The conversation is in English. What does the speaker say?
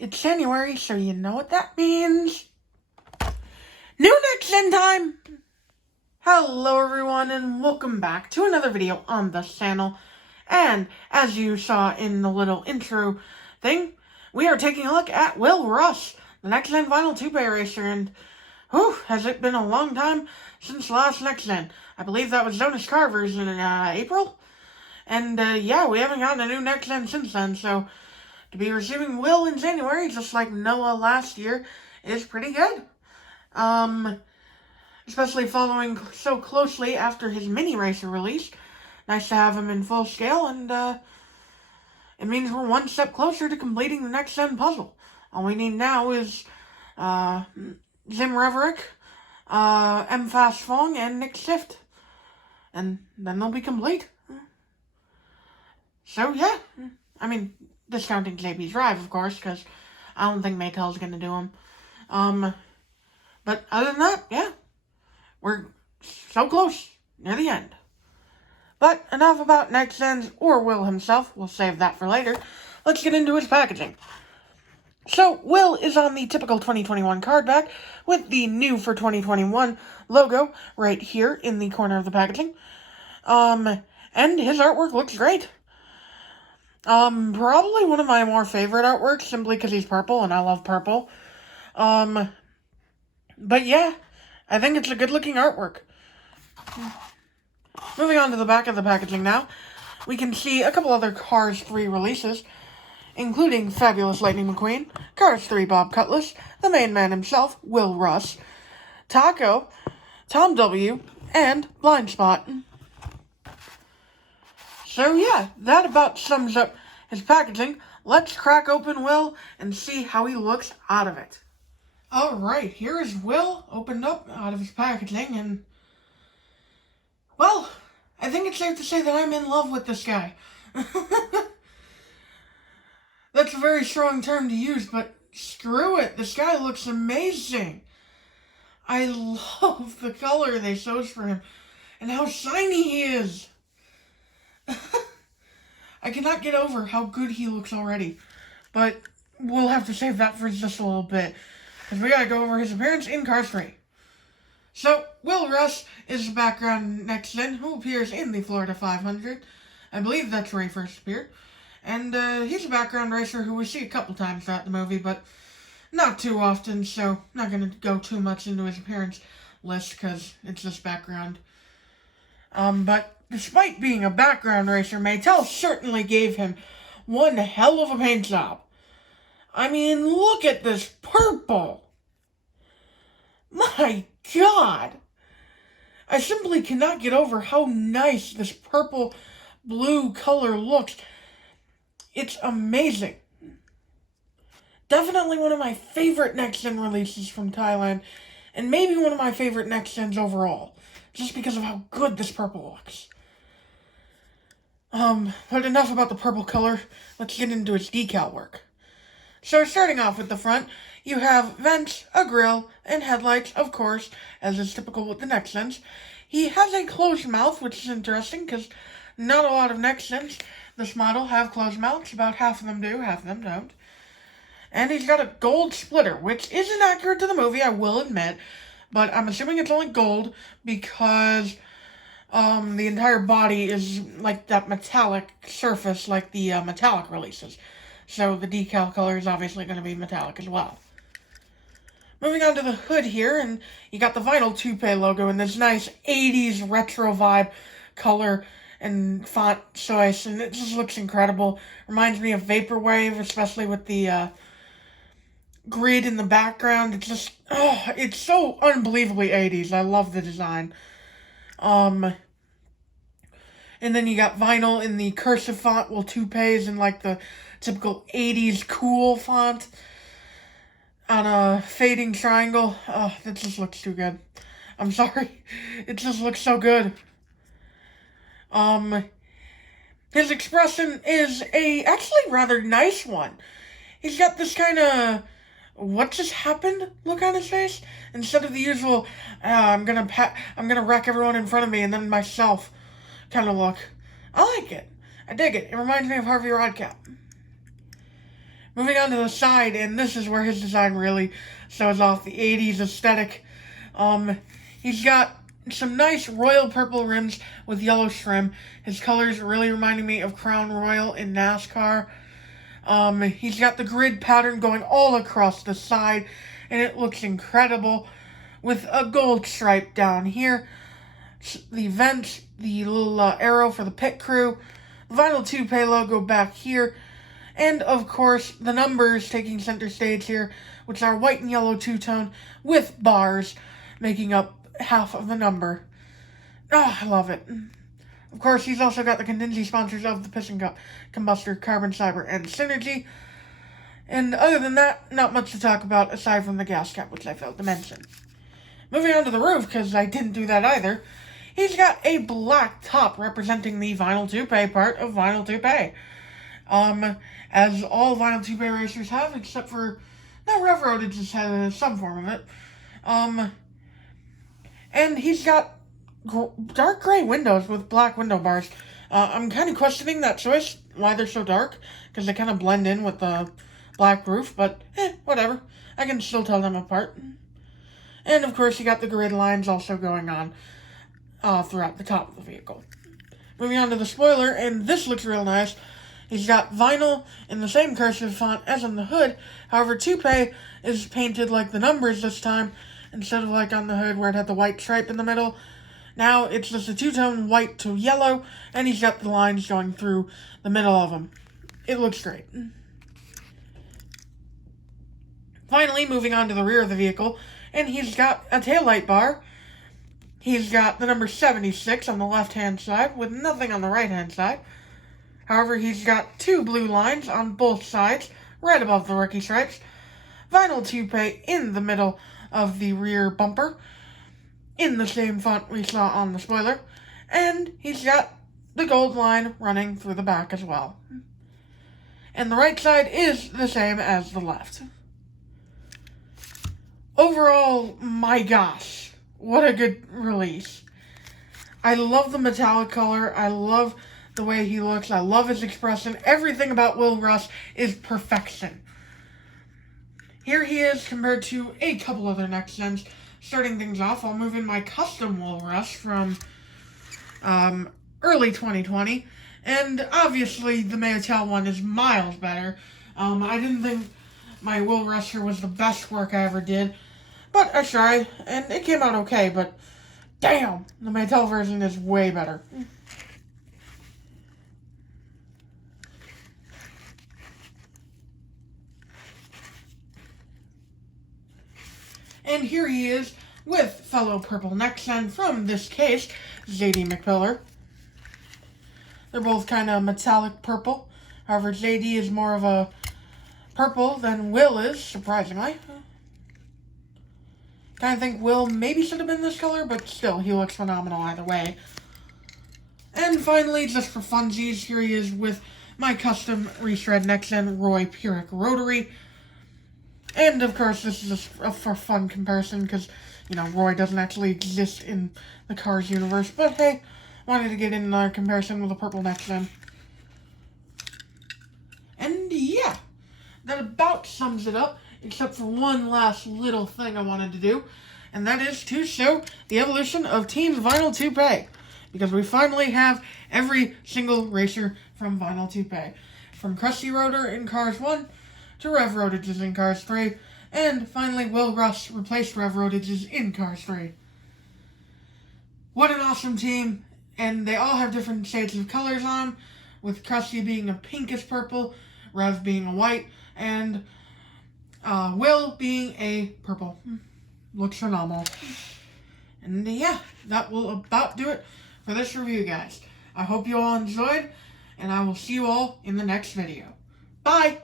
It's January, so you know what that means. New next gen time! Hello everyone, and welcome back to another video on the channel. And as you saw in the little intro thing, we are taking a look at Will Rusch, the next gen vinyl Toupee racer. And whew, has it been a long time since last next gen. I believe that was Jonas Carver's in April. And yeah, we haven't gotten a new next gen since then, so to be receiving Will in January, just like Noah last year, is pretty good. Especially following so closely after his mini racer release. Nice to have him in full scale, and it means we're one step closer to completing the next gen puzzle. All we need now is Jim Reverick, M. Fast Fong, and Nick Shift. And then they'll be complete. So yeah, I mean, discounting JP Drive, of course, because I don't think Mattel's gonna do them. But other than that, yeah, we're so close, near the end. But enough about next gens or Will himself. We'll save that for later. Let's get into his packaging. So, Will is on the typical 2021 card back with the new for 2021 logo right here in the corner of the packaging. And his artwork looks great. Probably one of my more favorite artworks, simply because he's purple, and I love purple. But yeah, I think it's a good-looking artwork. Moving on to the back of the packaging now, we can see a couple other Cars 3 releases, including Fabulous Lightning McQueen, Cars 3 Bob Cutlass, the main man himself, Will Rusch, Taco, Tom W., and Blind Spot. So yeah, that about sums up his packaging. Let's crack open Will and see how he looks out of it. Alright, here is Will opened up out of his packaging, and well, I think it's safe to say that I'm in love with this guy. That's a very strong term to use, but screw it, this guy looks amazing. I love the color they chose for him, and how shiny he is. I cannot get over how good he looks already, but we'll have to save that for just a little bit, because we gotta go over his appearance in Cars 3. So, Will Rusch is the background next gen who appears in the Florida 500. I believe that's where he first appeared. And he's a background racer who we see a couple times throughout the movie, but not too often, so not gonna go too much into his appearance list, because it's just background. But despite being a background racer, Mattel certainly gave him one hell of a paint job. I mean, look at this purple! My God! I simply cannot get over how nice this purple-blue color looks. It's amazing. Definitely one of my favorite next-gen releases from Thailand, and maybe one of my favorite next-gens overall, just because of how good this purple looks. But enough about the purple color, let's get into its decal work. So starting off with the front, you have vents, a grille, and headlights, of course, as is typical with the next gens. He has a closed mouth, which is interesting, because not a lot of next gens this model have closed mouths. About half of them do, half of them don't. And he's got a gold splitter, which isn't accurate to the movie, I will admit, but I'm assuming it's only gold because the entire body is like that metallic surface like the metallic releases. So the decal color is obviously going to be metallic as well. Moving on to the hood here, and you got the vinyl Toupee logo in this nice 80s retro vibe color and font choice, and it just looks incredible. Reminds me of Vaporwave, especially with the grid in the background. It's just, it's so unbelievably 80s. I love the design. And then you got vinyl in the cursive font, while Toupee's in like the typical 80s cool font on a fading triangle. Oh, that just looks too good. I'm sorry. It just looks so good. His expression is actually rather nice one. He's got this kind of, what just happened look on his face, instead of the usual, I'm gonna wreck everyone in front of me and then myself kind of look. I like it. I dig it. It reminds me of Harvey Rodcap. Moving on to the side, and this is where his design really shows off the 80s aesthetic. He's got some nice royal purple rims with yellow trim. His colors really reminding me of Crown Royal in NASCAR. He's got the grid pattern going all across the side, and it looks incredible with a gold stripe down here. The vents, the little arrow for the pit crew, the vinyl Toupee logo back here, and of course the numbers taking center stage here, which are white and yellow two-tone with bars making up half of the number. Oh, I love it. Of course, he's also got the contingency sponsors of the Piston Combustor, Carbon Cyber, and Synergy. And other than that, not much to talk about aside from the gas cap, which I failed to mention. Moving on to the roof, because I didn't do that either. He's got a black top representing the vinyl Toupee part of vinyl Toupee. As all vinyl Toupee racers have, except for, no, Rev Road, it just has some form of it. And he's got dark gray windows with black window bars. I'm kind of questioning that choice, why they're so dark, because they kind of blend in with the black roof, but whatever. I can still tell them apart. And of course, you got the grid lines also going on throughout the top of the vehicle. Moving on to the spoiler, and this looks real nice. He's got vinyl in the same cursive font as on the hood. However, Toupee is painted like the numbers this time, instead of like on the hood where it had the white stripe in the middle. Now it's just a two-tone white to yellow, and he's got the lines going through the middle of them. It looks great. Finally, moving on to the rear of the vehicle, and he's got a taillight bar. He's got the number 76 on the left-hand side, with nothing on the right-hand side. However, he's got two blue lines on both sides, right above the rookie stripes. Vinyl Toupee in the middle of the rear bumper, in the same font we saw on the spoiler. And he's got the gold line running through the back as well. And the right side is the same as the left. Overall, my gosh, what a good release. I love the metallic color. I love the way he looks. I love his expression. Everything about Will Rusch is perfection. Here he is compared to a couple other next gens. Starting things off, I'll move in my custom Will Rusch from early 2020. And obviously, the Maytel one is miles better. I didn't think my Will Rusher was the best work I ever did. But I tried, and it came out okay, but damn, the Maytel version is way better. And here he is with fellow purple next-gen from this case, JD McPillar. They're both kind of metallic purple. However, JD is more of a purple than Will is, surprisingly. Kind of think Will maybe should have been this color, but still, he looks phenomenal either way. And finally, just for funsies, here he is with my custom reshred next-gen Roy Puric Rotary. And, of course, this is just for fun comparison, because, you know, Roy doesn't actually exist in the Cars universe. But, hey, wanted to get in another comparison with a purple next-gen. And, yeah, that about sums it up, except for one last little thing I wanted to do. And that is to show the evolution of Team Vinyl Toupee. Because we finally have every single racer from Vinyl Toupee. From Krusty Rotor in Cars 1, to Rev Rotages in Cars 3, and finally Will Rusch replaced Rev Rotages in Cars 3. What an awesome team, and they all have different shades of colors on, with Krusty being a pinkish purple, Rev being a white, and Will being a purple. Looks phenomenal. And yeah, that will about do it for this review, guys. I hope you all enjoyed, and I will see you all in the next video. Bye!